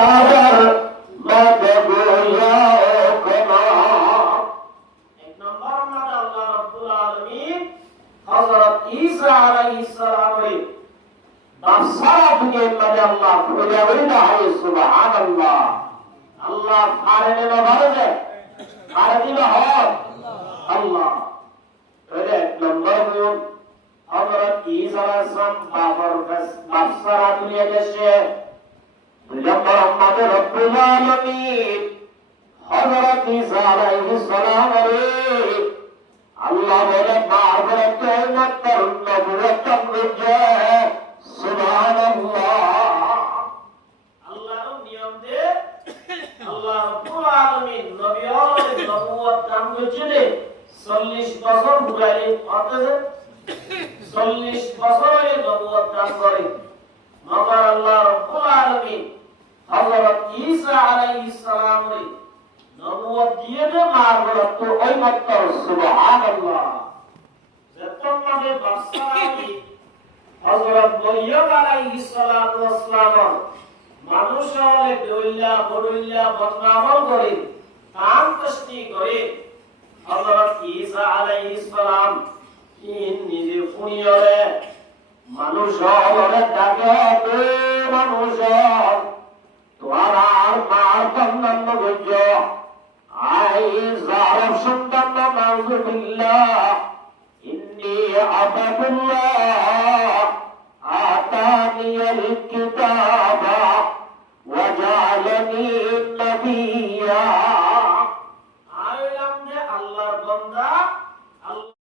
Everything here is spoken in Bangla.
আবার মাঝে গোয়া কোনা এক নম্বর মাঝে আল্লাহ রাব্বুল আলামিন হযরত ঈসা আলাইহিস সালামের বাদশাহ দুনিয়ার মাঝে আল্লাহ খুলে বলিনা হে সুবহানাল্লাহ আল্লাহ ফারেনে নবারে আর দিল হয় আল্লাহ এর এক নম্বর গুণ হযরত ঈসা আলাইহিস সালাম বাবার কাছে বাদশাহ দুনিয়া গেছে দুই নম্বর আমাদের রব্বুল আলামিন হযরত ঈসা আলাইহিস সালাম আল্লাহ বলে মারবে তো মাত্র নবুয়ত বুঝে সুবহানাল্লাহ আল্লাহর নিয়ম দে আল্লাহ রাব্বুল আলামিন নবীর নবুয়ত কাম করেছিলেন 40 বছর বুড়ালে অর্থাৎ 40 বছরে নবুয়ত কাম করে মগর আল্লাহ রাব্বুল আলামিন হযরত ঈসা আলাইহিস সালামের নবুয়ত দিয়ে দে মারবে তো ওই মাত্র সুবহানাল্লাহ যতক্ষণে বাদশাহী হযরত মরিয়ম আলাইহিস সালাতু ওয়াস সালাম মানুষের দইলা বড়ইলা বদনামল করে কাম কষ্টি করে হযরত ঈসা আলাইহিস সালাম নিজে ফুনিয়রে মানুষের ডাকে মানুষ তোরার মার বন্ধন বুঝ আই জারব সন্তান নাউযুবিল্লাহ ইন্নী আতাকুল্লাহ আতানিয়াল